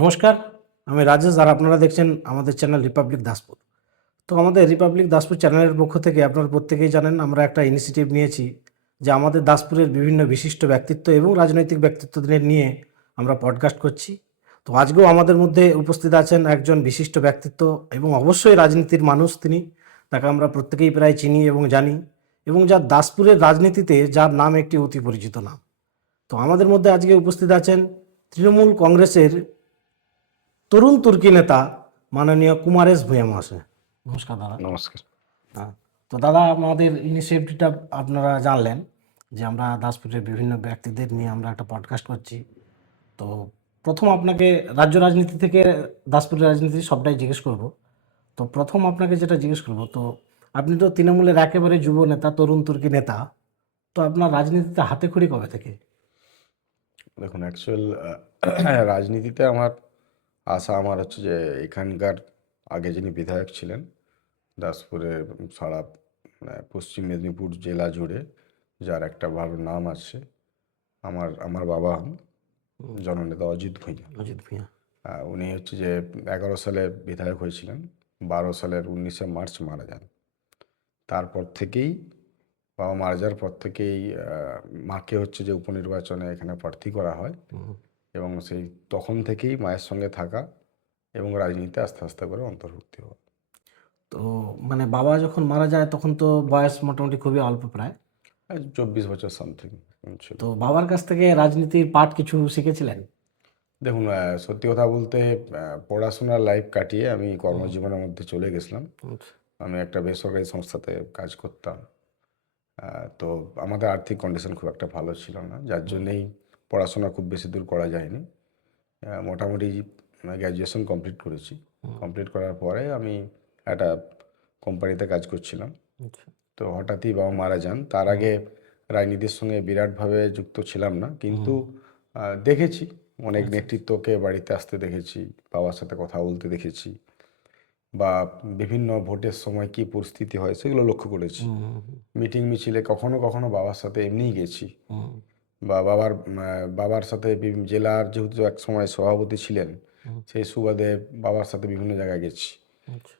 নমস্কার, আমি রাজেশ আর আপনারা দেখছেন আমাদের চ্যানেল রিপাবলিক দাসপুর। তো আমাদের রিপাবলিক দাসপুর চ্যানেলের পক্ষ থেকে আপনারা প্রত্যেকেই জানেন আমরা একটা ইনিশিয়েটিভ নিয়েছি যে আমাদের দাসপুরের বিভিন্ন বিশিষ্ট ব্যক্তিত্ব এবং রাজনৈতিক ব্যক্তিত্বদের নিয়ে আমরা পডকাস্ট করছি। তো আজকেও আমাদের মধ্যে উপস্থিত আছেন একজন বিশিষ্ট ব্যক্তিত্ব এবং অবশ্যই রাজনীতির মানুষ তিনি। তাকে আমরা প্রত্যেকেই প্রায় চিনি এবং জানি, এবং যার দাসপুরের রাজনীতিতে যার নাম একটি অতি পরিচিত নাম। তো আমাদের মধ্যে আজকে উপস্থিত আছেন তৃণমূল কংগ্রেসের তরুণ তুর্কি নেতা মাননীয় কুমারেশ ভূঁইয়া মহাশয়। নমস্কার দাদা। নমস্কার। হ্যাঁ, তো দাদা আমাদের ইনিশিয়েটিভটা আপনারা জানলেন যে আমরা দাসপুরের বিভিন্ন ব্যক্তিদের নিয়ে আমরা একটা পডকাস্ট করছি। তো প্রথম আপনাকে রাজ্য রাজনীতি থেকে দাসপুরের রাজনীতি সবটাই জিজ্ঞেস করব। তো প্রথম আপনাকে যেটা জিজ্ঞেস করব, তো আপনি তো তৃণমূলের একেবারে যুব নেতা, তরুণ তুর্কি নেতা। তো আপনার রাজনীতিতে হাতে খড়ি কবে থেকে? দেখুন, অ্যাকচুয়াল রাজনীতিতে আমার আমার হচ্ছে যে এখানকার আগে যিনি বিধায়ক ছিলেন দাসপুরে, সারা পশ্চিম মেদিনীপুর জেলা জুড়ে যার একটা ভালো নাম আছে, আমার আমার বাবা জননেতা অজিত ভূঁইয়া। অজিত ভূঁইয়া। উনি হচ্ছে যে 11 সালে বিধায়ক হয়েছিলেন, 12 সালের 19শে মার্চ মারা যান। তারপর থেকেই বাবা মারা যাওয়ার পর থেকেই মাকে হচ্ছে যে উপনির্বাচনে এখানে প্রার্থী করা হয়, এবং সেই তখন থেকেই মায়ের সঙ্গে থাকা এবং রাজনীতিতে আস্তে আস্তে করে অন্তর্ভুক্তি হওয়া। তো মানে বাবা যখন মারা যায় তখন তো বয়স মোটামুটি খুবই অল্প, প্রায় 24 বছর সামথিং ছিল। তো বাবার কাছ থেকে রাজনীতির পাঠ কিছু শিখেছিলেন? দেখুন, সত্যি কথা বলতে পড়াশোনার লাইফ কাটিয়ে আমি কর্মজীবনের মধ্যে চলে গেছিলাম। আমি একটা বেসরকারি সংস্থাতে কাজ করতাম। তো আমাদের আর্থিক কন্ডিশন খুব একটা ভালো ছিল না, যার জন্যেই পড়াশোনা খুব বেশি দূর করা যায়নি। মোটামুটি গ্র্যাজুয়েশন কমপ্লিট করেছি। কমপ্লিট করার পরে আমি একটা কোম্পানিতে কাজ করছিলাম। তো হঠাৎই বাবা মারা যান। তার আগে রাজনীতির সঙ্গে বিরাটভাবে যুক্ত ছিলাম না, কিন্তু দেখেছি অনেক নেতৃত্বকে বাড়িতে আসতে দেখেছি, বাবার সাথে কথা বলতে দেখেছি, বা বিভিন্ন ভোটের সময় কী পরিস্থিতি হয় সেগুলো লক্ষ্য করেছি। মিটিং মিছিলে কখনো কখনো বাবার সাথে এমনিই গেছি, বা বাবার সাথে জেলার যেহেতু এক সময় সভাপতি ছিলেন, সেই সুবাদে বাবার সাথে বিভিন্ন জায়গায় গেছি।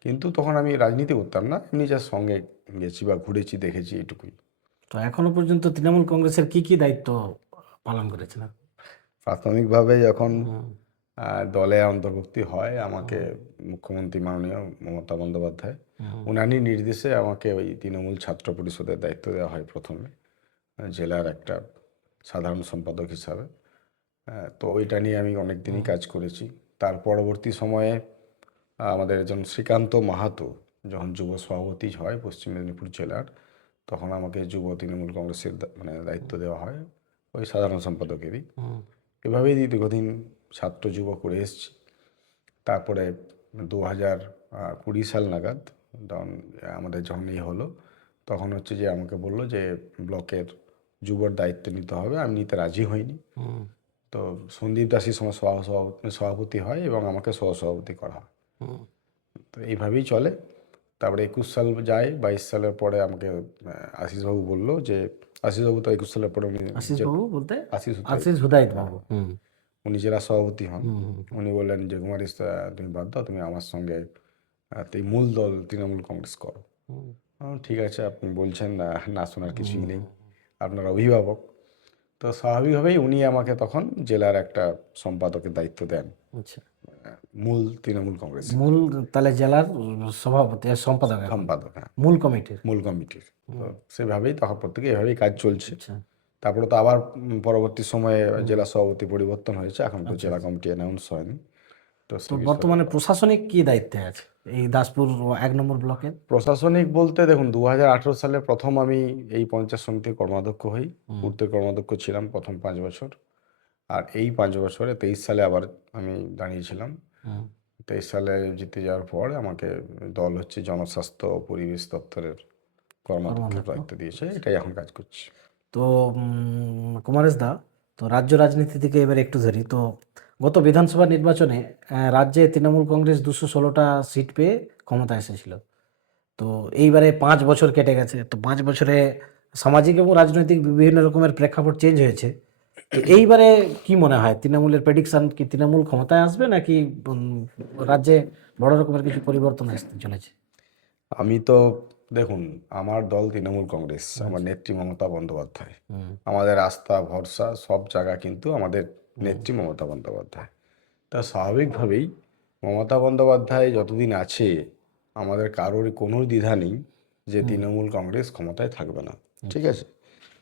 কিন্তু তখন আমি রাজনীতি করতাম না, এমনি যার সঙ্গে গেছি বা ঘুরেছি, দেখেছি, এটুকুই। তো এখনো পর্যন্ত তৃণমূল কংগ্রেসের কি কি দায়িত্ব পালন করেছেন? প্রাথমিকভাবে যখন দলে অন্তর্ভুক্তি হয়, আমাকে মুখ্যমন্ত্রী মাননীয় মমতা বন্দ্যোপাধ্যায় উনারই নির্দেশে আমাকে ওই তৃণমূল ছাত্র পরিষদের দায়িত্ব দেওয়া হয় প্রথমে, জেলার একটা সাধারণ সম্পাদক হিসাবে। তো ওইটা নিয়ে আমি অনেক দিনই কাজ করেছি। তার পরবর্তী সময়ে আমাদের একজন শ্রীকান্ত মাহাতো যখন যুব সভাপতি হয় পশ্চিম মেদিনীপুর জেলার, তখন আমাকে যুব তৃণমূল কংগ্রেসের দায়িত্ব দেওয়া হয়, ওই সাধারণ সম্পাদকেরই। এভাবেই দীর্ঘদিন ছাত্র যুব করে এসছি। তারপরে 2020 সাল নাগাদ তখন আমাদের যখন হলো, তখন হচ্ছে যে আমাকে বললো যে ব্লকের যুবর দায়িত্ব নিতে হবে। আমি নিতে রাজি হইনি। তো সন্দীপ দাসী সময় সভাপতি হয় এবং আমাকে সহসভাপতি করা হয়। তো এইভাবেই চলে। তারপরে 21 সাল যায়, 22 সালের পরে আমাকে আশিসবাবু বললো যে, আশিসবাবু তো 21 সালের পরে উনি আশিসবাবু বলতে আশিস আশিস হুদায়ত বাবু। উনি জেলা সভাপতি হন। উনি বললেন যে কুমারিস, তুমি বাদ দাও, তুমি আমার সঙ্গে এই মূল দল তৃণমূল কংগ্রেস করো। ঠিক আছে, আপনি বলছেন, না শোনার কিছুই নেই, আপনার অভিভাবক। তো স্বাভাবিকভাবেই উনি আমাকে তখন জেলার একটা সম্পাদকের দায়িত্ব দেন, আচ্ছা, মূল তৃণমূল কংগ্রেস মূল তাহলে জেলার সভাপতি সম্পাদক এখন, সম্পাদক, হ্যাঁ, মূল কমিটির। মূল কমিটির। তো সেভাবেই তখন প্রত্যেকে এভাবেই কাজ চলছে। আচ্ছা, তারপরে তো আবার পরবর্তী সময়ে জেলা সভাপতি পরিবর্তন হয়েছে, এখন তো জেলা কমিটি অ্যানাউন্স হয়নি। তো তো সে বিষয়ে বর্তমানে প্রশাসনিক কি দায়িত্বে আছে এই দাসপুর 1 নম্বর ব্লকের? প্রশাসনিক বলতে দেখুন, 2018 সালে প্রথম আমি এই পঞ্চায়েত সমিতির কর্মাধ্যক্ষ হই। পূর্তের কর্মাধ্যক্ষ ছিলাম প্রথম 5 বছর। আর এই 5 বছরে 23 সালে আবার আমি দাঁড়িয়েছিলাম। 23 সালে জিতে যাওয়ার পর আমাকে দল হচ্ছে জনস্বাস্থ্য ও পরিবেশ দপ্তরের কর্মাধ্যক্ষের দায়িত্ব দিয়েছে, এটাই এখন কাজ করছি। তো কুমারেশ দা, তো রাজ্য রাজনীতি থেকে এবার একটু ধরি। তো গত বিধানসভা নির্বাচনে রাজ্যে তৃণমূল কংগ্রেস 216টা সিট পেয়ে ক্ষমতা এসেছিল। তো এইবারে 5 বছর কেটে গেছে। তো 5 বছরে সামাজিক এবং রাজনৈতিক বিভিন্ন রকমের প্রেক্ষাপট চেঞ্জ হয়েছে। তো এইবারে কি মনে হয়, তৃণমূলের প্রেডিকশন কি তৃণমূল ক্ষমতায় আসবে নাকি রাজ্যে বড় রকমের কিছু পরিবর্তন আসতে চলেছে? আমি তো দেখুন, আমার দল তৃণমূল কংগ্রেস, আমার নেত্রী মমতা বন্দ্যোপাধ্যায়, আমাদের আস্থা ভরসা সব জায়গা কিন্তু আমাদের নেত্রী মমতা বন্দ্যোপাধ্যায়। তা স্বাভাবিকভাবেই মমতা বন্দ্যোপাধ্যায় যতদিন আছে আমাদের কারোর কোনো দ্বিধা নেই যে তৃণমূল কংগ্রেস ক্ষমতায় থাকবে না, ঠিক আছে?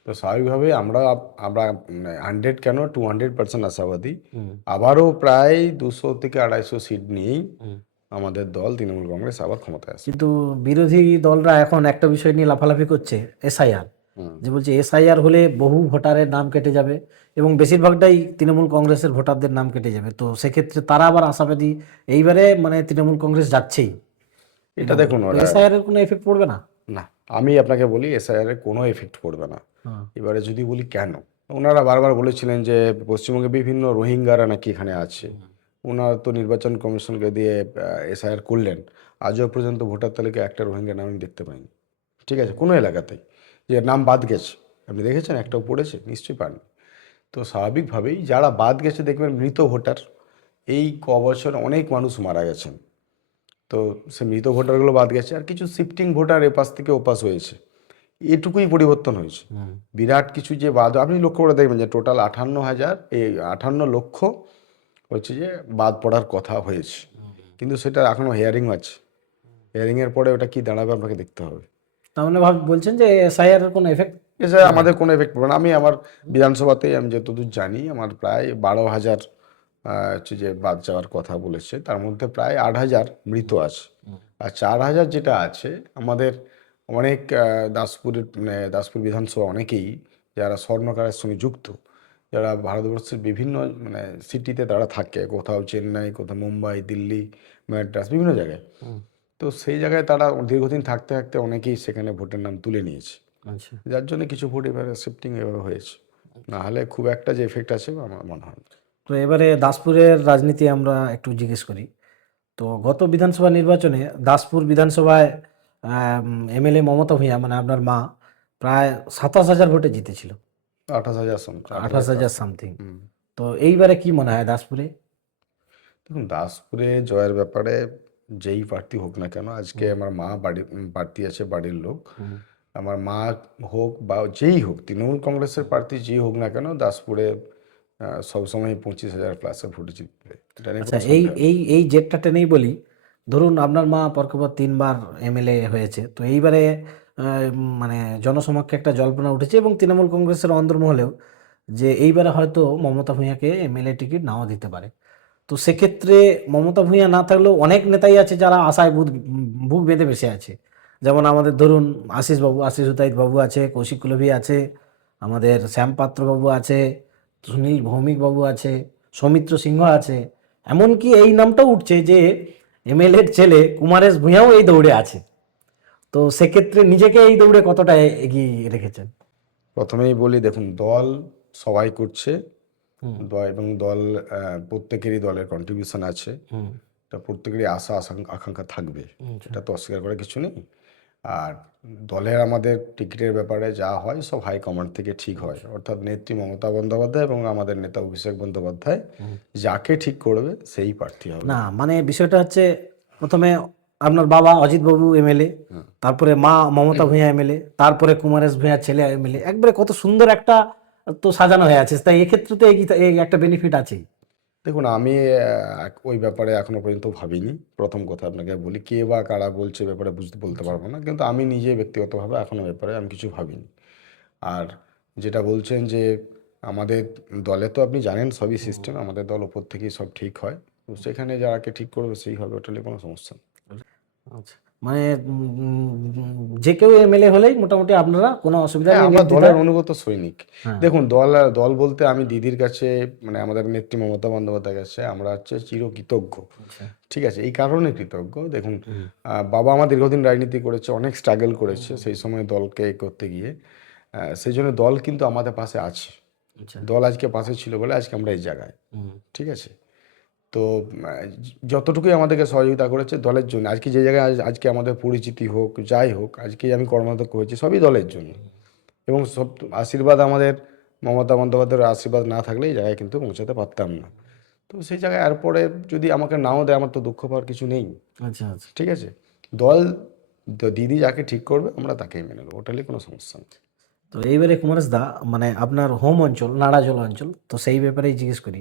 তো স্বাভাবিকভাবেই আমরা আমরা 100 কেন 200% আশাবাদী, আবারও প্রায় 200 থেকে 250 সিট নিয়েই আমাদের দল তৃণমূল কংগ্রেস আবার ক্ষমতায় আসবে। কিন্তু বিরোধী দলরা এখন একটা বিষয় নিয়ে লাফালাফি করছে, এসআইআর, যে বলছে এসআইআর হলে বহু ভোটারের নাম কেটে যাবে এবং বেশিরভাগটাই তৃণমূল কংগ্রেসের ভোটারদের নাম কেটে যাবে। তো সেক্ষেত্রে তারা আবার আশাবাদী এইবারে মানে তৃণমূল কংগ্রেস যাচ্ছেই। এটা দেখুন, তো ওরা এসআইআর এর কোনো এফেক্ট পড়বে না? না, আমি আপনাকে বলি এসআইআর এর কোনো এফেক্ট পড়বে না। হ্যাঁ। এবারে যদি বলি কেন, ওনারা বারবার বলেছিলেন যে পশ্চিমবঙ্গে বিভিন্ন রোহিঙ্গারা নাকি এখানে আছে, ওনারা তো নির্বাচন কমিশনকে দিয়ে এসআইআর করলেন, আজও পর্যন্ত ভোটার তালিকায় একটা রোহিঙ্গা নাম আমি দেখতে পাইনি, ঠিক আছে, কোনো এলাকাতেই যে নাম বাদ গেছে। আপনি দেখেছেন একটাও পড়েছে? নিশ্চয়ই পাননি। তো স্বাভাবিকভাবেই যারা বাদ গেছে দেখবেন মৃত ভোটার। এই ক বছর অনেক মানুষ মারা গেছেন, তো সে মৃত ভোটারগুলো বাদ গেছে, আর কিছু শিফটিং ভোটার এপাশ থেকে ওপাশ হয়েছে, এটুকুই পরিবর্তন হয়েছে। বিরাট কিছু যে বাদ, আপনি লক্ষ্য করে দেখবেন যে টোটাল 58 লক্ষ হচ্ছে যে বাদ পড়ার কথা হয়েছে, কিন্তু সেটা এখনও হিয়ারিং আছে। হিয়ারিংয়ের পরে ওটা কি দাঁড়াবে আপনাকে দেখতে হবে। তার মানে বলছেন যে এসআইআর এর কোনো এফেক্ট? এছাড়া আমাদের কোনো এফেক্ট পড়বে না। আমি আমার বিধানসভাতেই আমি যতদূর জানি আমার প্রায় 12,000 হচ্ছে যে বাদ যাওয়ার কথা বলেছে, তার মধ্যে প্রায় 8,000 মৃত আছে। আর 4,000 যেটা আছে আমাদের অনেক দাসপুরের দাসপুর বিধানসভা অনেকেই যারা স্বর্ণকারের সঙ্গে যুক্ত, যারা ভারতবর্ষের বিভিন্ন সিটিতে তারা থাকে, কোথাও চেন্নাই, কোথাও মুম্বাই, দিল্লি, ম্যাড্রাস, বিভিন্ন জায়গায়। তো সেই জায়গায় তারা দীর্ঘদিন থাকতে থাকতে অনেকেই সেখানে ভোটের নাম তুলে নিয়েছে, আচ্ছা। যার জন্য কিছু ভোট এবারে শিফটিং এভাবে হয়েছে। না হলে খুব একটা যে এফেক্ট আছে আমার মনে হয় না। তো এবারে দাসপুরের রাজনীতি আমরা একটু জিজ্ঞেস করি। তো গত বিধানসভা নির্বাচনে দাসপুর বিধানসভায় এমএলএ মমতা ভূঁইয়া মানে আপনার মা প্রায় 27,000 ভোটে জিতেছিল, 28,000 28,000 সামথিং। তো এইবারে কি মনে হয় দাসপুরে? দেখুন, দাসপুরে জয়ের ব্যাপারে যেই প্রার্থী হোক না কেন, আজকে আমার মা প্রার্থী আছে, বাড়ির লোক, আমার মা হোক বা যেই হোক, তৃণমূল কংগ্রেসের প্রার্থী যেই হোক না কেন, দাসপুরে সবসময় 25,000 প্লাসে ভোটে জিতবে, এটা নিয়ে আচ্ছা, কোনো এই সন্দেহ নেই। এই এই জেটটা টেনেই বলি, ধরুন আপনার মা পরপর 3বার এমএলএ হয়েছে, তো এইবারে মানে জনসমক্ষে একটা জল্পনা উঠেছে এবং তৃণমূল কংগ্রেসের অন্দরমহলেও যে এইবারে হয়তো মমতা ভূঁইয়াকে এমএলএ টিকিট নাও দিতে পারে। তো সেক্ষেত্রে মমতা ভূঁইয়া না থাকলেও অনেক নেতাই আছে যারা আশায় বুক বেঁধে বসে আছে। যেমন আমাদের ধরুন আশিস উতাইত বাবু আছে, কৌশিক কুলভি আছে, আমাদের শ্যাম পাত্র বাবু আছে, সুনীল ভৌমিক বাবু আছে, সৌমিত্র সিংহ আছে, এমনকি এই নামটাও উঠছে যে এমএলএর ছেলে কুমারেশ ভূঁইয়াও এই দৌড়ে আছে। তো সেক্ষেত্রে নিজেকে এই দৌড়ে কতটা এগিয়ে রেখেছেন? প্রথমেই বলি, দেখুন, দল সবাই করছে, এবং দল প্রত্যেকেরই দলের কন্ট্রিবিউশন আছে, এটা প্রত্যেকেরই আশা আকাঙ্ক্ষা থাকবে, এটা তো অস্বীকার করার কিছু নেই। আর দলের আমাদের টিকিটের ব্যাপারে যা হয় সব হাইকমান্ড থেকে ঠিক হয়, অর্থাৎ নেত্রী মমতা বন্দ্যোপাধ্যায় এবং আমাদের নেতা অভিষেক বন্দ্যোপাধ্যায় যাকে ঠিক করবে সেই প্রার্থী হবে। না মানে বিষয়টা হচ্ছে, প্রথমে আপনার বাবা অজিত বাবু এমএলএ, তারপরে মা মমতা ভূঁইয়া এমএলএ, তারপরে কুমারেশ ভূঁইয়ার ছেলে এমএলএ, একবারে কত সুন্দর একটা তো সাজানো হয়ে আছে। তাই এক্ষেত্রে তো এই একটা বেনিফিট আছেই। দেখুন, আমি ওই ব্যাপারে এখনো পর্যন্ত ভাবিনি। প্রথম কথা আপনাকে বলি, কে বা কারা বলছে ব্যাপারে বলতে পারবো না, কিন্তু আমি নিজে ব্যক্তিগতভাবে এখনো ব্যাপারে আমি কিছু ভাবিনি। আর যেটা বলছেন যে আমাদের দলে তো আপনি জানেন সবই সিস্টেম, আমাদের দল ওপর থেকেই সব ঠিক হয়, তো সেখানে যারাকে ঠিক করবে সেই হবে, ওটা নিয়ে কোনো সমস্যা নেই। আচ্ছা, মানে যে কেউ এমএলএ হলেই মোটামুটি আপনারা কোনো অসুবিধা হ্যাঁ, নেই আমরা নির্দ্বিধায়? দলের অনুগত সৈনিক। হ্যাঁ। দেখুন, দল বলতে আমি দিদির কাছে, আমাদের নেত্রী মমতা বন্দ্যোপাধ্যায়ের কাছে আমরা হচ্ছে চিরকৃতজ্ঞ। ঠিক আছে, এই কারণে কৃতজ্ঞ, দেখুন, বাবা আমার দীর্ঘদিন রাজনীতি করেছে, অনেক স্ট্রাগল করেছে সেই সময় দলকে করতে গিয়ে, সেই জন্য দল কিন্তু আমাদের পাশে আছে। দল আজকে পাশে ছিল বলে আজকে আমরা এই জায়গায়, ঠিক আছে। তো যতটুকুই আমাদেরকে সহযোগিতা করেছে দলের জন্য, আজকে যে জায়গায় আজকে আমাদের পরিচিতি হোক, যাই হোক, আজকে আমি কর্মরত করেছি সবই দলের জন্য, এবং সব আশীর্বাদ আমাদের মমতা বন্দ্যোপাধ্যায়ের আশীর্বাদ না থাকলে এই জায়গায় কিন্তু পৌঁছাতে পারতাম না। তো সেই জায়গায় এরপরে যদি আমাকে নাও দেয়, আমার তো দুঃখ পাওয়ার কিছু নেই। আচ্ছা আচ্ছা। ঠিক আছে, দল দিদি যাকে ঠিক করবে আমরা তাকেই মেনে নেবো, ওটালে কোনো সমস্যা নেই। তো এইবারে কুমারেশ দা, মানে আপনার হোম অঞ্চল নাড়াজোল অঞ্চল, তো সেই ব্যাপারেই জিজ্ঞেস করি।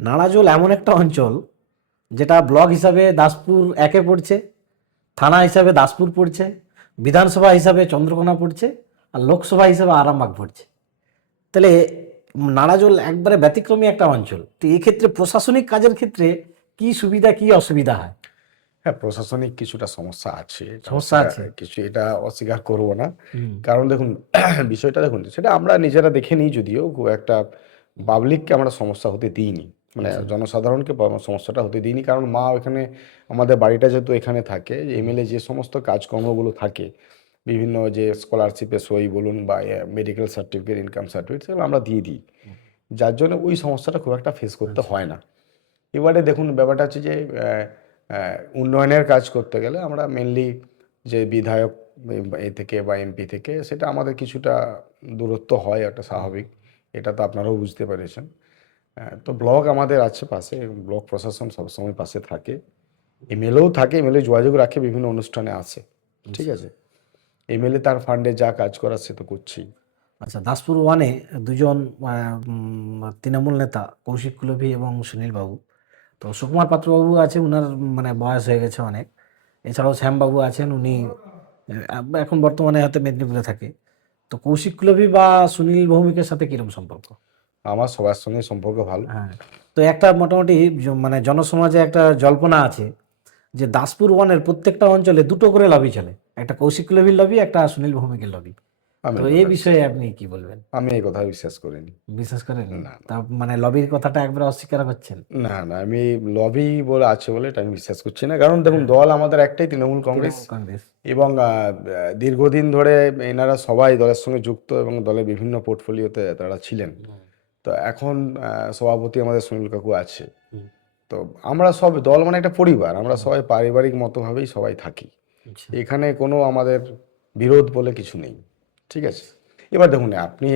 নাড়াজোল এমন একটা অঞ্চল যেটা ব্লক হিসাবে দাসপুর একে পড়ছে, থানা হিসাবে দাসপুর পড়ছে, বিধানসভা হিসাবে চন্দ্রকোনা পড়ছে, আর লোকসভা হিসাবে আরামবাগ পড়ছে। তাহলে নাড়াজোল একবারে ব্যতিক্রমী একটা অঞ্চল। তো এক্ষেত্রে প্রশাসনিক কাজের ক্ষেত্রে কি সুবিধা কি অসুবিধা হয়? হ্যাঁ, প্রশাসনিক কিছুটা সমস্যা আছে, এটা সমস্যা আছে। কিছু এটা অস্বীকার করবো না। হুম। কারণ দেখুন বিষয়টা দেখুন, সেটা আমরা নিজেরা দেখে নিই, যদিও খুব একটা পাবলিককে আমরা সমস্যা হতে দিইনি, মানে জনসাধারণকে সমস্যাটা হতে দিইনি। কারণ মা ওখানে, আমাদের বাড়িটা যেহেতু এখানে থাকে, এমএলএ যে সমস্ত কাজকর্মগুলো থাকে, বিভিন্ন যে স্কলারশিপে সই বলুন বা মেডিকেল সার্টিফিকেট, ইনকাম সার্টিফিকেট, সেগুলো আমরা দিয়ে দিই, যার জন্য ওই সমস্যাটা খুব একটা ফেস করতে হয় না। এবারে দেখুন ব্যাপারটা হচ্ছে যে উন্নয়নের কাজ করতে গেলে আমরা মেনলি যে বিধায়ক এ থেকে বা এমপি থেকে, সেটা আমাদের কিছুটা দূরত্ব হয়, একটা স্বাভাবিক, এটা তো আপনারাও বুঝতে পেরেছেন। তো ব্লক আমাদের আছে পাশে, ব্লক প্রশাসন সবসময় পাশে থাকে, এমএলএও থাকে, এমএলএ যোগাযোগ রাখে, বিভিন্ন অনুষ্ঠানে আসে। ঠিক আছে, এমএলএ তার ফান্ডে যা কাজ করার সে তো করছেই। আচ্ছা, দাসপুর ওয়ানে দুজন তৃণমূল নেতা কৌশিক কুলভি এবং সুনীল বাবু, তো সুকুমার পাত্রবাবু আছে, উনার মানে বয়স হয়ে গেছে অনেক। এছাড়াও শ্যামবাবু আছেন, উনি এখন বর্তমানে হয়তো মেদিনীপুরে থাকে। তো কৌশিক কুলভি বা সুনীল ভৌমিকের সাথে কিরকম সম্পর্ক? আমার সবার সঙ্গে সম্পর্ক ভালো। হ্যাঁ, তো একটা মোটামুটি মানে জনসমাজে একটা জল্পনা আছে যে দাসপুর ওয়ানের প্রত্যেকটা অঞ্চলে দুটো করে লবি চলে, একটা কৌশিক কুলভির লবি, একটা সুনীল ভৌমিকের লবি। আমি তো এই এই কথা বিষয়ে আপনি কি বলবেন? আমি এই কথা বিশ্বাস করিনি। বিশ্বাস করেন? না, তা মানে লবির কথাটা একবার অস্বীকার করছেন? না, না, আমি লবি বলে আছে বলে এটা আমি বিশ্বাস করছি না। কারণ দেখুন, দল আমাদের একটাই, তৃণমূল কংগ্রেস। তৃণমূল কংগ্রেস। এবং দীর্ঘদিন ধরে এনারা সবাই দলের সঙ্গে যুক্ত এবং দলের বিভিন্ন পোর্টফোলিওতে তারা ছিলেন। তো এখন সভাপতি আমাদের সুনীল কাকু আছে। তো আমরা সব দল মানে একটা পরিবার, আমরা সবাই পারিবারিক মতোভাবেই সবাই থাকি। আচ্ছা এখানে কোনো আমাদের বিরোধ বলে কিছু নেই। ঠিক আছে, এবার দেখুন, আপনি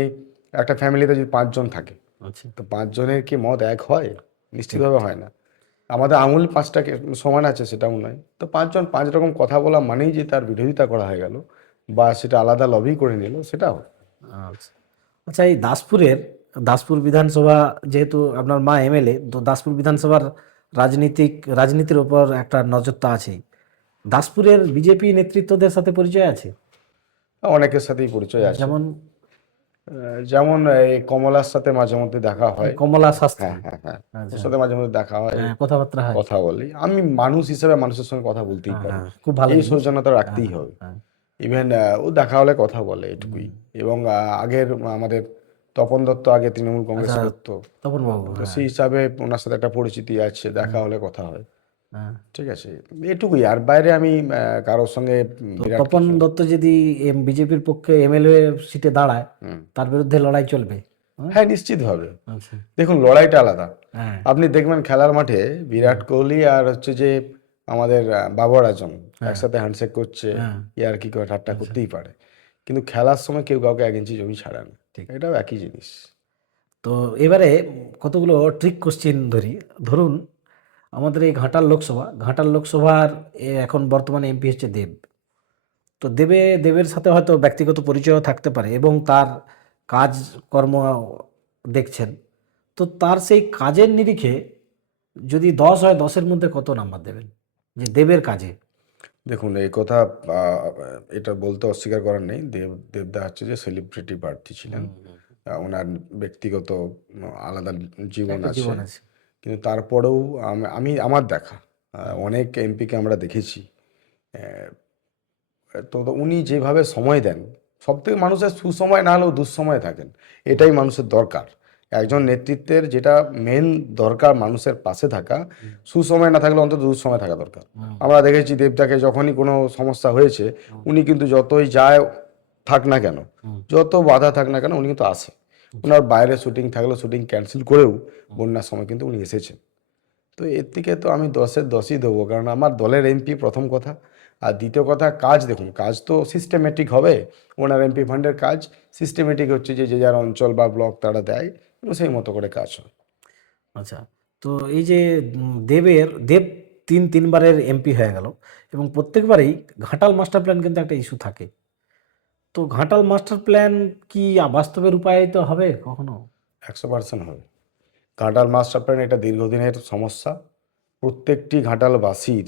একটা ফ্যামিলিতে যদি 5 জন থাকে, আচ্ছা। তো 5 জনের কি মত এক হয়? নিশ্চিতভাবে হয় না। আমাদের আঙুল 5টা সমান আছে সেটাও নয়। তো 5 জন 5 রকম কথা বলা মানেই যে তার বিরোধিতা করা হয়ে গেল বা সেটা আলাদা লবি করে নিল, সেটাও। আচ্ছা। আচ্ছা, এই দাসপুর বিধানসভা, যেহেতু আপনার মা এমএলএ, তো দাসপুর বিধানসভার রাজনীতির উপর একটা নজর তো আছেই। দাসপুরের বিজেপি নেতৃত্বদের সাথে পরিচয় আছে? অনেকের সাথেই পরিচয় আছে। যেমন যেমন এই কমলার সাথে মাঝে মধ্যে দেখা হয়। কমলা শাস্ত্রী। হ্যাঁ, হ্যাঁ, হ্যাঁ, আচ্ছা। ওর সাথে মাঝে মধ্যে দেখা হয়, হ্যাঁ, কথাবার্তা হয়। কথা বলি। আমি মানুষ হিসেবে মানুষের সঙ্গে কথা বলতেই হ্যাঁ পারি, হ্যাঁ, খুব ভালো এই জিনিস। সৌজন্যতা রাখতেই হবে। হ্যাঁ। ইভেন ও দেখা হলে কথা বলে, এটুকুই। এবং আগের আমাদের তপন দত্ত আগে তৃণমূল কংগ্রেস আচ্ছা, করতো, তপন বাবু। তো হ্যাঁ সেই হিসাবে ওনার সাথে একটা পরিচিতি আছে, দেখা হলে কথা হয়। হ্যাঁ। ঠিক আছে, এটুকুই। আর বাইরে আমি কারোর সঙ্গে তো বিরাট তপন কিছু। দত্ত যদি বিজেপির পক্ষে এমএলএ সিটে দাঁড়ায়, তার বিরুদ্ধে লড়াই চলবে? হ্যাঁ, নিশ্চিতভাবে। আচ্ছা। দেখুন, লড়াইটা আলাদা। হ্যাঁ আপনি দেখবেন খেলার মাঠে বিরাট কোহলি আর হচ্ছে যে আমাদের বাবর আজম একসাথে হ্যান্ডশেক করছে, ইয়ার কি করে ঠাট্টা করতেই পারে, কিন্তু খেলার সময় কেউ কাউকে 1 ইঞ্চি জমি ছাড়ে না। এটাও একই জিনিস। তো এবারে কতগুলো ট্রিক কোশ্চেন ধরি। ধরুন আমাদের এই ঘাটাল লোকসভার এখন বর্তমানে এমপি হচ্ছে দেব। তো দেবের সাথে হয়তো ব্যক্তিগত পরিচয়ও থাকতে পারে এবং তার কাজকর্ম দেখছেন। তো তার সেই কাজের নিরিখে যদি 10 হয়, 10-এর মধ্যে কত নাম্বার দেবেন যে দেবের কাজে? দেখুন, এই কথা এটা বলতে অস্বীকার করার নেই, দেবদা হচ্ছে যে সেলিব্রিটি প্রার্থী ছিলেন। ওনার ব্যক্তিগত আলাদা জীবন একটা আছে। জীবন আছে। কিন্তু তারপরেও আমি আমার দেখা অনেক এমপিকে আমরা দেখেছি। তো তো উনি যেভাবে সময় দেন, সবথেকে মানুষের সুসময় না হলেও দুঃসময় থাকেন, এটাই মানুষের দরকার। একজন নেতৃত্বের যেটা মেন দরকার, মানুষের পাশে থাকা, সুসময় না থাকলে অন্তত দুঃসময় থাকা দরকার। আমরা দেখেছি দেবদাকে যখনই কোনো সমস্যা হয়েছে, উনি কিন্তু যতই যায় থাক না কেন, যত বাধা থাক না কেন, উনি কিন্তু আসে। ওনার বাইরে শুটিং থাকলেও শুটিং ক্যান্সেল করেও বন্যার সময় কিন্তু উনি এসেছেন। তো এর থেকে তো আমি 10-এর 10ই দেবো, কারণ আমার দলের এমপি প্রথম কথা, আর দ্বিতীয় কথা, কাজ দেখুন, কাজ তো সিস্টেমেটিক হবে। ওনার এমপি ফান্ডের কাজ সিস্টেমেটিক হচ্ছে, যে যার অঞ্চল বা ব্লক তারা দেয় এবং সেই মতো করে কাজ হয়। আচ্ছা, তো এই যে দেব তিনবারের এমপি হয়ে গেল এবং প্রত্যেকবারেই ঘাটাল মাস্টার প্ল্যান কিন্তু একটা ইস্যু থাকে। তো ঘাটাল মাস্টার প্ল্যান কি বাস্তবে রূপায়িত হবে কখনো? 100% হবে। ঘাটাল মাস্টার প্ল্যান এটা দীর্ঘদিনের সমস্যা। প্রত্যেকটি ঘাটালবাসীর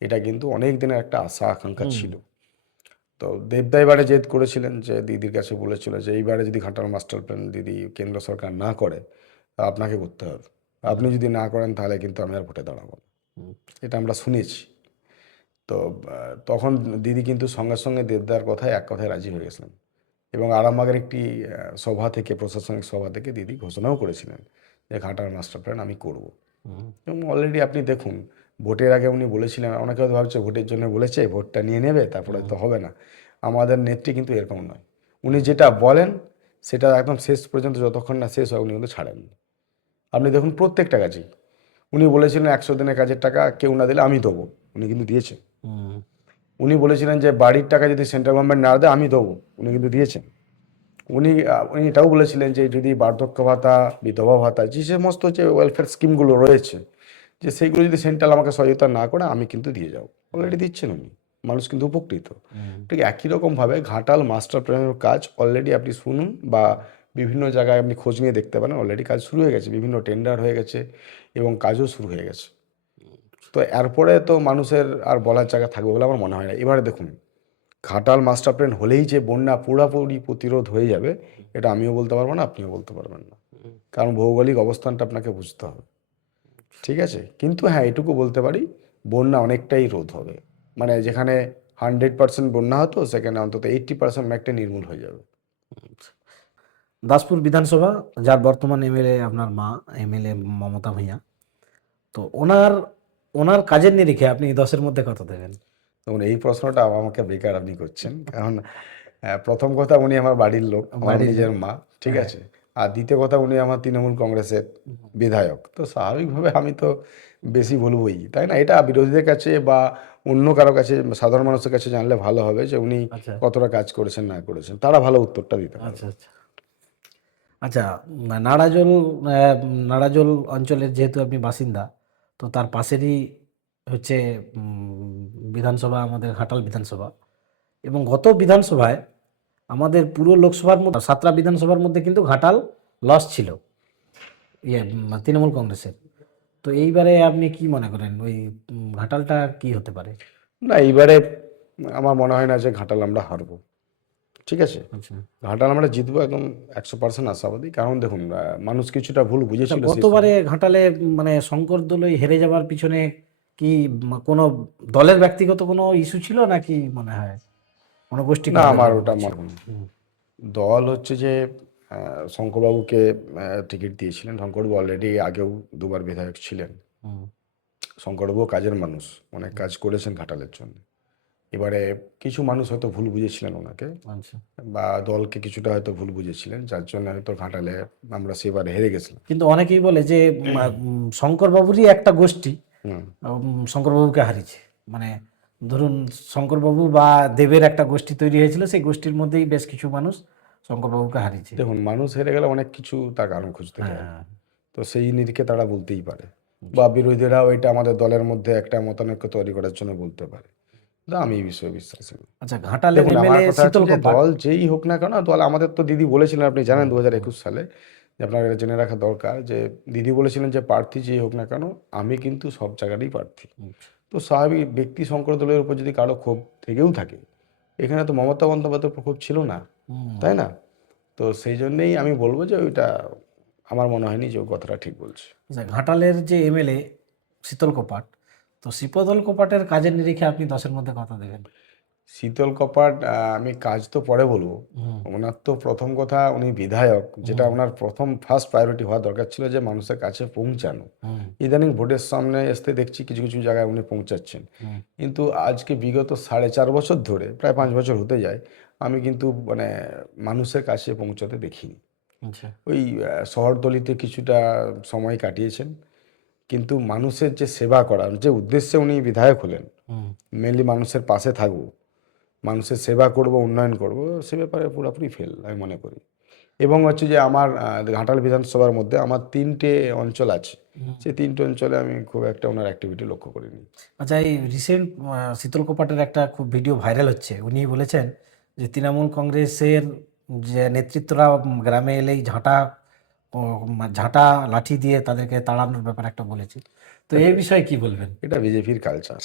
এটা কিন্তু অনেক দিনের একটা আশা আকাঙ্ক্ষা ছিল। তো দেবদা এবারে জেদ করেছিলেন, যে দিদির কাছে বলেছিল যে এইবারে যদি ঘাটাল মাস্টার প্ল্যান দিদি কেন্দ্র সরকার না করে, তা আপনাকে করতে হবে। আপনি যদি না করেন তাহলে কিন্তু আমি আর ভোটে দাঁড়াবো না। এটা আমরা শুনেছি। তো তখন দিদি কিন্তু সঙ্গে সঙ্গে দেবদার কথায় এক কথায় রাজি হয়ে গেছিলেন এবং আরামবাগের একটি সভা থেকে, প্রশাসনিক সভা থেকে দিদি ঘোষণাও করেছিলেন যে ঘাটাল মাস্টার প্ল্যান আমি করব। এবং অলরেডি আপনি দেখুন, ভোটের আগে উনি বলেছিলেন, অনেকে হয়তো ভাবছে ভোটের জন্য বলেছে, ভোটটা নিয়ে নেবে তারপরে তো হবে না। আমাদের নেত্রী কিন্তু এরকম নয়। উনি যেটা বলেন সেটা একদম শেষ পর্যন্ত, যতক্ষণ না শেষ হয় উনি কিন্তু ছাড়েন না। আপনি দেখুন প্রত্যেকটা কাজেই উনি বলেছিলেন 100 দিনের কাজের টাকা কেউ না দিলে আমি দেবো, উনি কিন্তু দিয়েছেন। উনি বলেছিলেন যে বাড়ির টাকা যদি সেন্ট্রাল গভর্নমেন্ট না দেয় আমি দেবো, উনি কিন্তু দিয়েছেন। উনি এটাও বলেছিলেন যে যদি বার্ধক্য ভাতা, বিধবা ভাতা, যে সমস্ত যে ওয়েলফেয়ার স্কিমগুলো রয়েছে, যে সেইগুলো যদি সেন্ট্রাল আমাকে সহায়তা না করে আমি কিন্তু দিয়ে যাবো। অলরেডি দিচ্ছেন উনি, মানুষ কিন্তু উপকৃত। ঠিক একই রকমভাবে ঘাটাল মাস্টার প্ল্যানের কাজ অলরেডি আপনি শুনুন বা বিভিন্ন জায়গায় আপনি খোঁজ নিয়ে দেখতে পারেন, অলরেডি কাজ শুরু হয়ে গেছে, বিভিন্ন টেন্ডার হয়ে গেছে এবং কাজও শুরু হয়ে গেছে। তো এরপরে তো মানুষের আর বলার জায়গা থাকবে বলে আমার মনে হয় না। এবারে দেখুন, ঘাটাল মাস্টার প্ল্যান হলেই যে বন্যা পুরোপুরি প্রতিরোধ হয়ে যাবে, এটা আমিও বলতে পারবো না, আপনিও বলতে পারবেন না। কারণ ভৌগোলিক অবস্থানটা আপনাকে বুঝতে হবে। ঠিক আছে, কিন্তু হ্যাঁ এটুকু বলতে পারি, বন্যা অনেকটাই রোধ হবে। মানে যেখানে 100% বন্যা হতো, সেখানে অন্তত 80% অনেকটা নির্মূল হয়ে যাবে। দাসপুর বিধানসভা, যার বর্তমান এমএলএ আপনার মা, এমএলএ মমতা ভূঁইয়া, তো ওনার ওনার কাজের নিরিখে আপনি 10-এর মধ্যে কত দেবেন? তখন এই প্রশ্নটা আমাকে বেকার আপনি করছেন, কারণ প্রথম কথা উনি আমার বাড়ির লোক, আমার বাড়ির নিজের লোক। মা, ঠিক হ্যাঁ। আছে। আর দ্বিতীয় কথা, উনি আমার তৃণমূল কংগ্রেসের বিধায়ক, তো স্বাভাবিকভাবে আমি তো বেশি বলবোই, তাই না? এটা বিরোধীদের কাছে বা অন্য কারো কাছে, সাধারণ মানুষের কাছে জানলে ভালো হবে যে উনি আচ্ছা, কতটা কাজ করেছেন না করেছেন, তারা ভালো উত্তরটা দিতে পারবে। আচ্ছা, আচ্ছা। আচ্ছা, নাড়াজোল, নাড়াজোল অঞ্চলের যেহেতু আপনি বাসিন্দা, তো তার পাশেরই হচ্ছে বিধানসভা, আমাদের ঘাটাল বিধানসভা। এবং গত বিধানসভায় আমাদের পুরো লোকসভার মধ্যে 7টা বিধানসভার মধ্যে কিন্তু ঘাটাল লস ছিল, তৃণমূল কংগ্রেসের। তো এইবারে আপনি কি মনে করেন ওই ঘাটালটা কি হতে পারে? না, এইবারে আমার মনে হয় না যে ঘাটাল আমরা হারবো। ঠিক আছে, আচ্ছা, ঘাটাল আমরা জিতবো একদম 100% আশাবাদী। কারণ দেখুন, মানুষ কিছুটা ভুল আচ্ছা, বুঝেছিল সেই গতবারে সময়। ঘাটালে মানে শঙ্কর দলই হেরে যাওয়ার পিছনে কি কোনো দলের ব্যক্তিগত কোনো ইস্যু ছিল নাকি মনে হয় কোনো গোষ্ঠী না, কলহের আমার ওটা ব্যাপার ছিল? মনে হয় না। হুম, দল হচ্ছে যে শঙ্করবাবুকে টিকিট দিয়েছিলেন। শঙ্করবাবু অলরেডি আগেও দুবার বিধায়ক ছিলেন। হুম, শঙ্করবাবু কাজের মানুষ, অনেক কাজ করেছেন ঘাটালের জন্য। এবারে কিছু মানুষ হয়তো ভুল বুঝেছিলেন ওনাকে, আচ্ছা। বা দলকে কিছুটা হয়তো ভুল বুঝেছিলেন, যার জন্য হয়তো ঘাটালে আমরা সেবারে হেরে গেছিলাম। কিন্তু অনেকেই বলে যে শঙ্করবাবুরই একটা গোষ্ঠী হুম। শঙ্করবাবুকে হারিয়েছে। মানে ধরুন, শঙ্করবাবু বা দেবের একটা গোষ্ঠী তৈরি হয়েছিল, সেই গোষ্ঠীর মধ্যেই বেশ কিছু মানুষ শঙ্করবাবুকে হারিয়েছে। দেখুন, মানুষ হেরে গেলে অনেক কিছু তার কারণ খুঁজতে হ্যাঁ, যায়, হ্যাঁ। তো সেই নিরিখে তারা বলতেই পারে। বা বিরোধীরাও এটা আমাদের দলের মধ্যে একটা মতানৈক্য তৈরি করার জন্য বলতে পারে। না, আমি এই বিষয়ে বিশ্বাসী নই। আচ্ছা, ঘাটালের দেখুন, আমার এমএলএ কথা হচ্ছে শীতল যে কপাট। দল যেই হোক না কেন, দল আমাদের তো দিদি বলেছিলেন, আপনি জানেন 2021 সালে, যে আপনার এটা জেনে রাখা দরকার, যে দিদি বলেছিলেন যে প্রার্থী যেই হোক না কেন আমি কিন্তু সব জায়গারই প্রার্থী। তো স্বাভাবিক, ব্যক্তি শঙ্কর দলের উপর যদি কারো ক্ষোভ থেকেও থাকে, এখানে তো মমতা বন্দ্যোপাধ্যায়ের প্রক্ষোভ ছিল না, তাই না? তো সেই জন্যেই আমি বলবো যে ওইটা আমার মনে হয়নি যে ও কথাটা ঠিক বলছে। আচ্ছা, ঘাটালের যে এমএলএ শীতল কপাট, তো শীতল কপাটের কাজের নিরিখে আপনি 10-এর মধ্যে কত দেবেন? শীতল কপাট, আমি কাজ তো পরে বলবো। হুম, ওনার তো প্রথম কথা, উনি বিধায়ক, যেটা হুম, ওনার প্রথম ফার্স্ট প্রায়োরিটি হওয়া দরকার ছিল যে মানুষের কাছে পৌঁছানো। হুম, ইদানিং ভোটের সামনে আসতে দেখছি কিছু কিছু জায়গায় উনি পৌঁছাচ্ছেন, হুম, কিন্তু আজকে বিগত 4.5 বছর ধরে, প্রায় 5 বছর হতে যায়, আমি কিন্তু মানে মানুষের কাছে পৌঁছাতে দেখিনি। আচ্ছা, ওই শহরতলিতে কিছুটা সময় কাটিয়েছেন, কিন্তু মানুষের যে সেবা করার যে উদ্দেশ্যে উনি বিধায়ক হলেন, হুম। মেনলি মানুষের পাশে থাকবো, মানুষের সেবা করব, উন্নয়ন করব, সে ব্যাপারে পুরোপুরি ফেল আমি মনে করি। এবং হচ্ছে যে আমার ঘাটাল বিধানসভার মধ্যে আমার 3টে অঞ্চল আছে, সেই 3টে অঞ্চলে আমি খুব একটা ওনার অ্যাক্টিভিটি লক্ষ্য করিনি। আচ্ছা, এই রিসেন্ট শীতল কপাটের একটা খুব ভিডিও ভাইরাল হচ্ছে। উনি বলেছেন যে তৃণমূল কংগ্রেসের যে নেতৃত্বরা গ্রামে এলেই ঝাঁটা লাঠি দিয়ে তাদেরকে তাড়ানোর ব্যাপার একটা বলেছে। তো এই বিষয়ে কি বলবেন? এটা বিজেপির কালচার,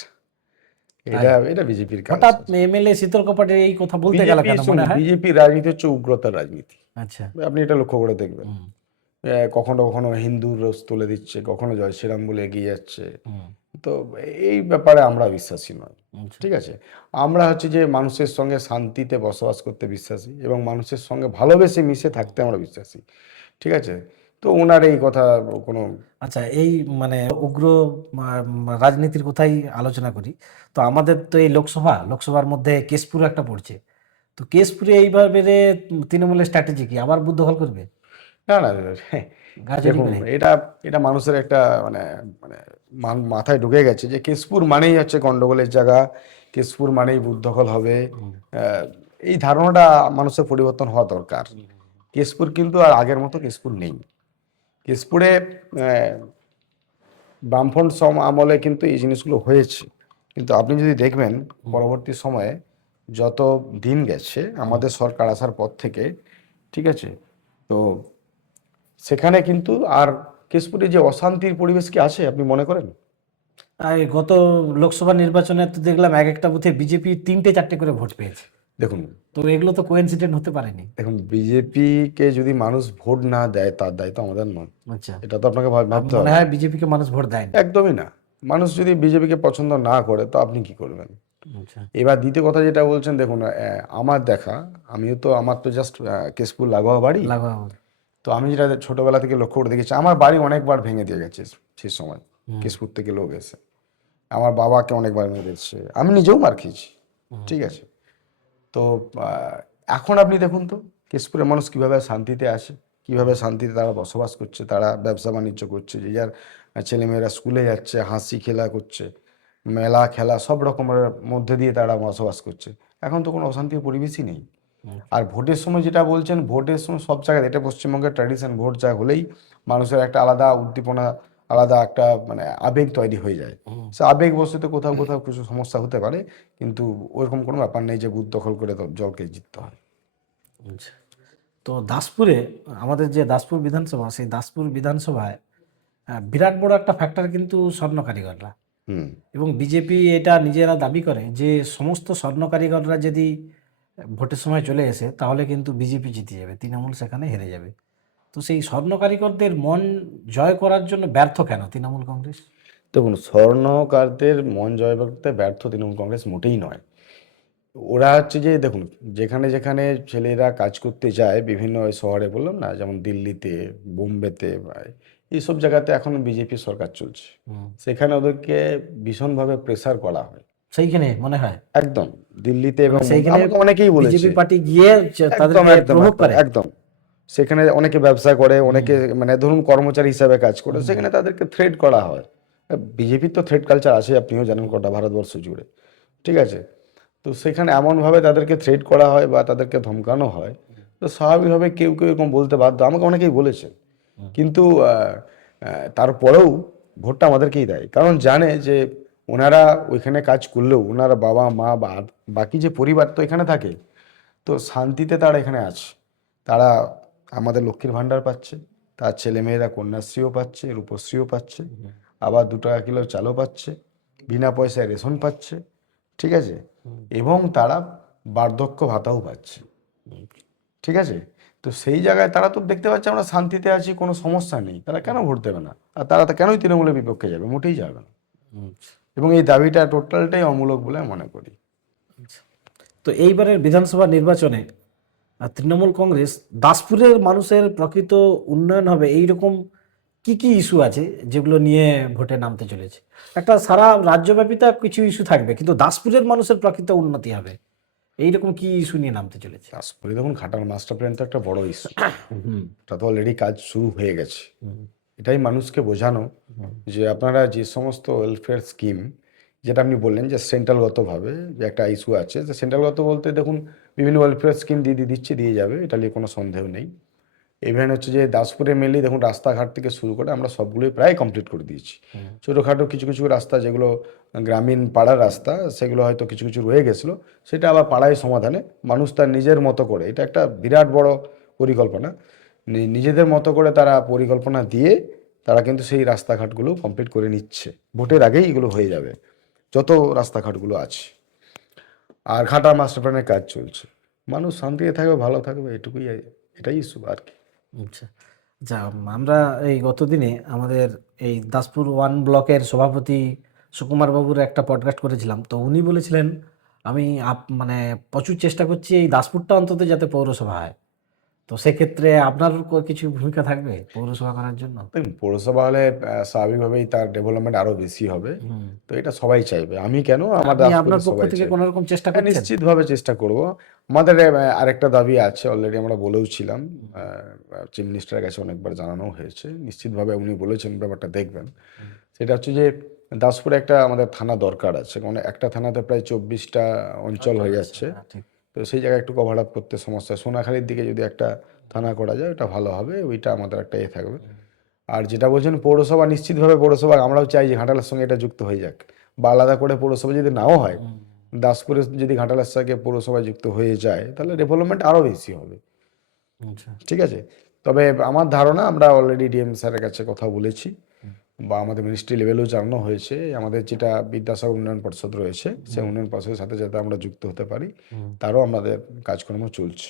তাই এটা বিজেপির হঠাৎ কালচার। এমএলএ শীতল কপাটের এই কথা বলতে গেল কেন মনে হয়? বিজেপির রাজনীতি হচ্ছে উগ্রতার রাজনীতি, আচ্ছা। আপনি এটা লক্ষ্য করে দেখবেন। হুম। কখনো কখনো হিন্দুর রোজ তুলে দিচ্ছে, কখনো জয় শ্রীরাম বলে এগিয়ে যাচ্ছে। হুম। তো এই ব্যাপারে আমরা বিশ্বাসী নয়, আচ্ছা। ঠিক আছে? আমরা হচ্ছে যে মানুষের সঙ্গে শান্তিতে বসবাস করতে বিশ্বাসী এবং মানুষের সঙ্গে ভালোবেসে মিশে থাকতে আমরা বিশ্বাসী, ঠিক আছে? তো ওনার এই কথা কোনো আচ্ছা, এই মানে উগ্র রাজনীতির কথাই আলোচনা করি। তো আমাদের তো এই লোকসভার মধ্যে কেশপুর একটা পড়ছে। তো কেশপুরে এইভাবে তৃণমূলের স্ট্র্যাটেজি কি, আবার বুথ দখল করবে না না গাজনি দেখুন, করে? এটা এটা মানুষের একটা মানে মানে মাথায় ঢুকে গেছে যে কেশপুর মানেই হচ্ছে গন্ডগোলের জায়গা, কেশপুর মানেই বুথ দখল হবে। এই ধারণাটা মানুষের পরিবর্তন হওয়া দরকার। কেশপুর কিন্তু আর আগের মতো কেশপুর নেই। কেশপুরে বামফ্রন্ট আমলে কিন্তু এই জিনিসগুলো হয়েছে, কিন্তু আপনি যদি দেখবেন পরবর্তী সময়ে যত দিন গেছে আমাদের সরকার আসার পর থেকে, ঠিক আছে, তো সেখানে কিন্তু আর কেশপুরে যে অশান্তির পরিবেশ কি আছে আপনি মনে করেন? আর এই গত লোকসভা নির্বাচনে তো দেখলাম এক একটা বুথে বিজেপি 3টে 4টে করে ভোট পেয়েছে। দেখুন তো এগুলো তো কোইন্সিডেন্ট হতে পারেনি। দেখুন বিজেপিকে যদি মানুষ ভোট না দেয় তার দায়িত্ব আমাদের নয়, আচ্ছা। এটা তো আপনাকে ভাবতে মনে হবে। হয় বিজেপিকে মানুষ ভোট দেয়নি। একদমই না। মানুষ যদি বিজেপিকে পছন্দ না করে তো আপনি কি করবেন? আচ্ছা। এবার দ্বিতীয় কথা যেটা বলছেন, দেখুন আমার দেখা, আমার তো জাস্ট কেশপুর লাগোয়া বাড়ি। লাগাও। তো আমি যেটা ছোটবেলা থেকে লক্ষ্য করে দেখেছি, আমার বাড়ি অনেকবার ভেঙে দিয়ে গেছে সেই সময়, কেশপুর থেকে লোক এসে আমার বাবাকে অনেকবার মেরেছে, আমি নিজেও মার খেয়েছি, ঠিক আছে? তো এখন আপনি দেখুন তো কেশপুরের মানুষ কিভাবে শান্তিতে আসে, কিভাবে শান্তিতে তারা বসবাস করছে, তারা ব্যবসা বাণিজ্য করছে, যে যার ছেলেমেয়েরা স্কুলে যাচ্ছে, হাসি খেলা করছে, মেলা খেলা সব রকমের মধ্যে দিয়ে তারা বসবাস করছে। এখন তো কোনো অশান্তির পরিবেশই নেই। আর ভোটের সময় যেটা বলছেন, ভোটের সময় সব জায়গায়, এটা পশ্চিমবঙ্গের ট্র্যাডিশন, ভোট যা হলেই মানুষের একটা আলাদা উদ্দীপনা, আলাদা একটা মানে আবেগ তৈরি হয়ে যায়। সে আবেগ বশত কোথাও কোথাও কিছু সমস্যা হতে পারে, কিন্তু ওরকম কোনো ব্যাপার নেই যে বুথ দখল করে জলকে জিততে হয়। আচ্ছা। তো দাসপুরে, আমাদের যে দাসপুর বিধানসভা, সেই দাসপুর বিধানসভায় বিরাট বড় একটা ফ্যাক্টর কিন্তু স্বর্ণ কারিগররা। হুম। এবং বিজেপি এটা নিজেরা দাবি করে যে সমস্ত স্বর্ণ কারিগররা যদি ভোটের সময় চলে আসে তাহলে কিন্তু বিজেপি জিতে যাবে, তৃণমূল সেখানে হেরে যাবে। তো সেই স্বর্ণ কারিগরদের মন জয় করার জন্য ব্যর্থ কেন তৃণমূল কংগ্রেস? দেখুন, স্বর্ণকারদের মন জয় করতে ব্যর্থ তৃণমূল কংগ্রেস মোটেই নয়। ওরা হচ্ছে যে দেখুন, যেখানে যেখানে ছেলেরা কাজ করতে যায় বিভিন্ন ওই শহরে, বললাম না, যেমন দিল্লিতে, বোম্বেতে, এইসব জায়গাতে এখন বিজেপি সরকার চলছে, সেখানে ওদেরকে ভীষণভাবে প্রেসার করা হয়। সেইখানে মনে হয় একদম দিল্লিতে এবং সেইখানে আমাকে অনেকেই বলেছে, বিজেপি পার্টি গিয়ে একদম তাদেরকে একদম প্রভোগ একদম করে। একদম সেখানে অনেকে ব্যবসা করে, অনেকে মানে ধরুন কর্মচারী হিসাবে কাজ করে, সেখানে তাদেরকে থ্রেট করা হয়। বিজেপির তো থ্রেট কালচার আছে, আপনিও জানেন গোটা ভারতবর্ষ জুড়ে, ঠিক আছে? তো সেখানে এমনভাবে তাদেরকে থ্রেট করা হয় বা তাদেরকে ধমকানো হয়, তো স্বাভাবিকভাবে কেউ কেউ এরকম বলতে বাধ্য, আমাকে অনেকেই বলেছে। কিন্তু তারপরেও ভোটটা আমাদেরকেই দেয়, কারণ জানে যে ওনারা ওইখানে কাজ করলেও ওনারা বাবা মা বা বাকি যে পরিবার তো এখানে থাকে, তো শান্তিতে তারা এখানে আছে। তারা আমাদের লক্ষ্মীর ভাণ্ডার পাচ্ছে, তার ছেলেমেয়েরা কন্যাশ্রীও পাচ্ছে, রূপশ্রীও পাচ্ছে, আবার 2 টাকা কিলো চালও পাচ্ছে, বিনা পয়সায় রেশন পাচ্ছে, ঠিক আছে? এবং তারা বার্ধক্য ভাতাও পাচ্ছে, ঠিক আছে? তো সেই জায়গায় তারা তো দেখতে পাচ্ছে আমরা শান্তিতে আছি, কোনো সমস্যা নেই, তারা কেন ভোট দেবে না? আর তারা তো কেনই তৃণমূলের বিপক্ষে যাবে? মোটেই যাবে না। এবং এই দাবিটা টোটালটাই অমূলক বলে মনে করি। তো এইবারের বিধানসভা নির্বাচনে তৃণমূল কংগ্রেস দাসপুরের মানুষের প্রকৃত উন্নয়ন হবে এইরকম কি কি ইস্যু আছে যেগুলো নিয়ে ভোটে নামতে চলেছে? একটা সারা রাজ্যব্যাপী তো কিছু ইস্যু থাকবে, কিন্তু দাসপুরের মানুষের প্রকৃত উন্নতি হবে এইরকম কি ইস্যু নিয়ে নামতে চলেছে? তারপরে দেখুন, ঘাটাল মাস্টার প্ল্যান তো একটা বড় ইস্যু, এটা তো অলরেডি কাজ শুরু হয়ে গেছে, এটাই মানুষকে বোঝানো যে আপনারা যে সমস্ত ওয়েলফেয়ার স্কিম, যেটা আপনি বললেন যে সেন্ট্রালগতভাবে যে একটা ইস্যু আছে, যে সেন্ট্রালগত বলতে দেখুন বিভিন্ন ওয়েলফেয়ার স্কিম দিয়ে যাবে, এটা নিয়ে কোনো সন্দেহ নেই। ইভেন হচ্ছে যে দাসপুরে মেনলি দেখুন রাস্তাঘাট থেকে শুরু করে আমরা সবগুলোই প্রায় কমপ্লিট করে দিয়েছি। ছোটোখাটো কিছু কিছু রাস্তা যেগুলো গ্রামীণ পাড়ার রাস্তা, সেগুলো হয়তো কিছু কিছু রয়ে গেছিলো, সেটা আবার পাড়ায় সমাধানে মানুষ তার নিজের মতো করে, এটা একটা বিরাট বড় পরিকল্পনা, নিজেদের মতো করে তারা পরিকল্পনা দিয়ে তারা কিন্তু সেই রাস্তাঘাটগুলো কমপ্লিট করে নিচ্ছে। ভোটের আগেই এগুলো হয়ে যাবে যত রাস্তাঘাটগুলো আছে। আর ঘাটা মাস্টার প্ল্যানের কাজ চলছে, মানুষ শান্তিতে থাকবে, ভালো থাকবে, এটুকুই, এটাই ইস্যু আর কি। আচ্ছা, যা আমরা এই গতদিনে আমাদের এই দাসপুর 1 ব্লকের সভাপতি সুকুমার বাবুর একটা পডকাস্ট করেছিলাম, তো উনি বলেছিলেন আমি মানে প্রচুর চেষ্টা করছি এই দাসপুরটা অন্তত যাতে পৌরসভা হয়। তো সেক্ষেত্রে আপনার কিছু ভূমিকা থাকবে পৌরসভা করার জন্য? দেখুন পৌরসভা হলে স্বাভাবিকভাবেই তার ডেভেলপমেন্ট আরও বেশি হবে, তো এটা সবাই চাইবে, আমি কেন, আমার আপনি আপনার দাসপুরের পক্ষ সবাই থেকে চাইবে। কোনো রকম চেষ্টা হ্যাঁ, করছেন? নিশ্চিতভাবে চেষ্টা করব। আমাদের আরেকটা দাবি আছে, অলরেডি আমরা বলেও ছিলাম, চিফ মিনিস্টারের কাছে অনেকবার জানানো হয়েছে, নিশ্চিতভাবে উনি বলেছেন ব্যাপারটা দেখবেন। সেটা হচ্ছে যে দাসপুরে একটা আমাদের থানা দরকার আছে, কারণ একটা থানাতে প্রায় 24টা অঞ্চল হয়ে যাচ্ছে। হ্যাঁ, ঠিক। তো সেই জায়গায় একটু কভার আপ করতে সমস্যা, সোনাখালির দিকে যদি একটা থানা করা যায় ওটা ভালো হবে, ওইটা আমাদের একটা থাকবে। আর যেটা বলছেন পৌরসভা, নিশ্চিতভাবে পৌরসভা আমরাও চাই যে ঘাটালের সঙ্গে এটা যুক্ত হয়ে যাক, বা আলাদা করে পৌরসভা যদি নাও হয়, দাসপুরে যদি ঘাটালের সঙ্গে পৌরসভা যুক্ত হয়ে যায় তাহলে ডেভেলপমেন্ট আরও বেশি হবে। আচ্ছা। ঠিক আছে, তবে আমার ধারণা আমরা অলরেডি ডিএম স্যারের কাছে কথা বলেছি, বা আমাদের মিনিস্ট্রি লেভেলেও জানানো হয়েছে, আমাদের যেটা বিদ্যাসাগর উন্নয়ন পর্ষদ রয়েছে সেই উন্নয়ন পর্ষদের সাথে যাতে আমরা যুক্ত হতে পারি, তারও আমাদের কাজকর্ম চলছে।